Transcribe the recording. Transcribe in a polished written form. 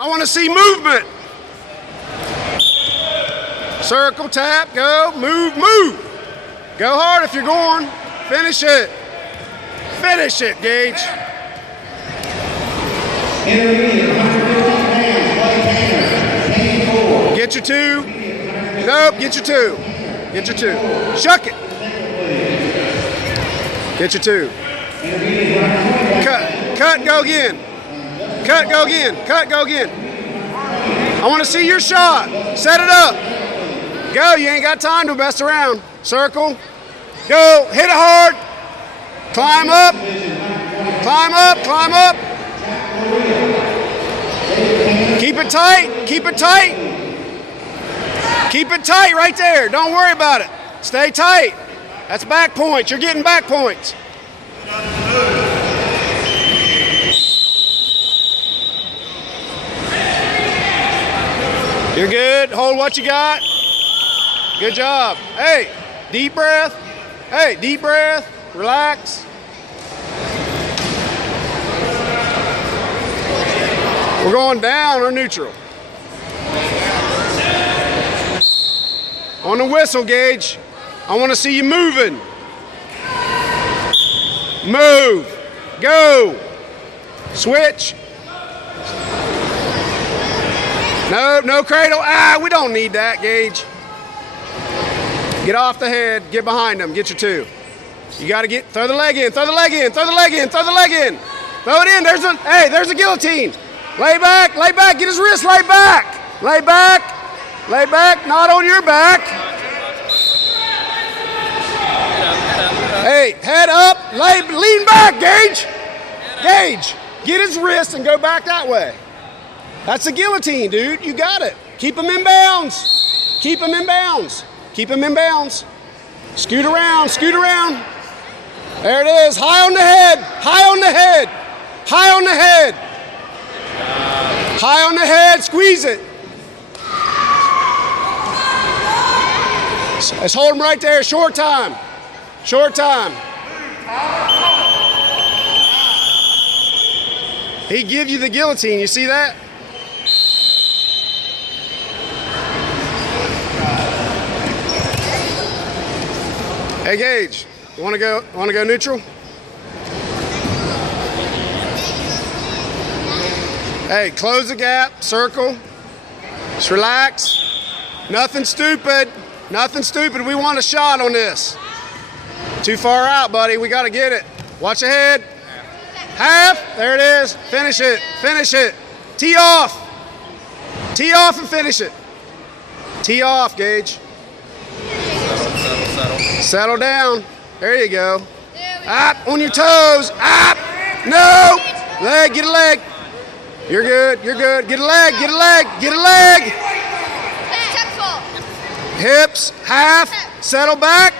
I want to see movement. Circle, tap, go, move, move. Go hard if you're going. Finish it. Finish it, Gage. Get your 2. Nope, get your 2. Get your 2. Shuck it. Get your 2. Cut, go again. Cut, go again. Cut, go again. I want to see your shot. Set it up. Go, you ain't got time to mess around. Circle. Go, hit it hard. Climb up. Climb up, climb up. Keep it tight, keep it tight. Keep it tight right there. Don't worry about it. Stay tight. That's back points. You're getting back points. You're good. Hold what you got. Good job. Hey, deep breath. Hey, deep breath. Relax. We're going down or neutral. On the whistle, Gage. I want to see you moving. Move. Go. Switch. No, no cradle. Ah, we don't need that, Gage. Get off the head. Get behind them. Get your 2. You got to throw the leg in. Throw the leg in. Throw the leg in. Throw the leg in. Throw it in. There's a guillotine. Lay back. Lay back. Get his wrist. Lay back. Lay back. Lay back. Not on your back. Hey, head up. Lean back, Gage. Gage. Get his wrist and go back that way. That's a guillotine, dude. You got it. Keep him in bounds. Keep him in bounds. Keep him in bounds. Scoot around. Scoot around. There it is. High on the head. High on the head. High on the head. High on the head. Squeeze it. Let's hold him right there. Short time. Short time. He give you the guillotine. You see that? Hey Gage, you want to go neutral? Hey, close the gap, circle. Just relax. Nothing stupid. Nothing stupid. We want a shot on this. Too far out, buddy. We got to get it. Watch ahead. Half. There it is. Finish it. Finish it. Tee off. Tee off and finish it. Tee off, Gage. Settle down. There you go. Up on your toes. Up. No. Leg. Get a leg. You're good. You're good. Get a leg. Get a leg. Get a leg. Hips. Half. Settle back.